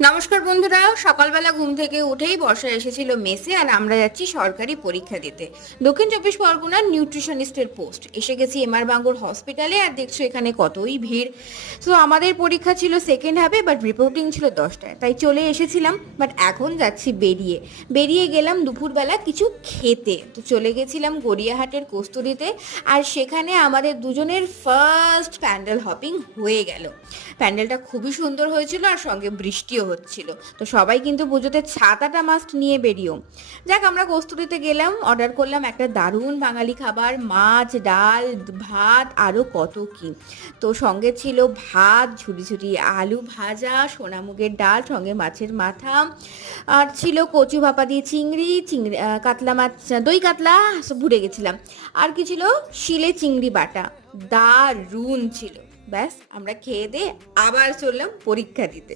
নমস্কার বন্ধুরা, সকালবেলা ঘুম থেকে উঠেই বর্ষা এসেছিল মেসে আর আমরা যাচ্ছি সরকারি পরীক্ষা দিতে। দক্ষিণ চব্বিশ পরগনার নিউট্রিশনিস্টের পোস্ট। এসে গেছি এমআর বাঙ্গুর হসপিটালে আর দেখছো এখানে কতই ভিড়। তো আমাদের পরীক্ষা ছিল সেকেন্ড হাফে, বাট রিপোর্টিং ছিল 10টায়, তাই চলে এসেছিলাম। বাট এখন যাচ্ছি বেরিয়ে গেলাম দুপুরবেলা কিছু খেতে। তো চলে গেছিলাম গড়িয়াহাটের কস্তুরীতে, আর সেখানে আমাদের দুজনের ফার্স্ট প্যান্ডেল হপিং হয়ে গেল। প্যান্ডেলটা খুবই সুন্দর হয়েছিল আর সঙ্গে বৃষ্টিও হচ্ছিল। তো সবাই কিন্তু পুজোতে ছাতাটা মাস্ট নিয়ে বেরিয়েও। যাক, আমরা কস্তুরীতে গেলাম, অর্ডার করলাম একটা দারুণ বাঙালি খাবার, মাছ, ডাল, ভাত, আরও কত কি। তো সঙ্গে ছিল ভাত, ঝুরি ঝুরি আলু ভাজা, সোনামুগের ডাল, সঙ্গে মাছের মাথা, আর ছিল কচু ভাপা দিয়ে চিংড়ি, কাতলা মাছ, দই কাতলা, ভুলে গেছিলাম। আর কি ছিল, শিলে চিংড়ি বাটা। দারুণ ছিল। ব্যাস, আমরা খেয়ে দিয়ে আবার চললাম পরীক্ষা দিতে।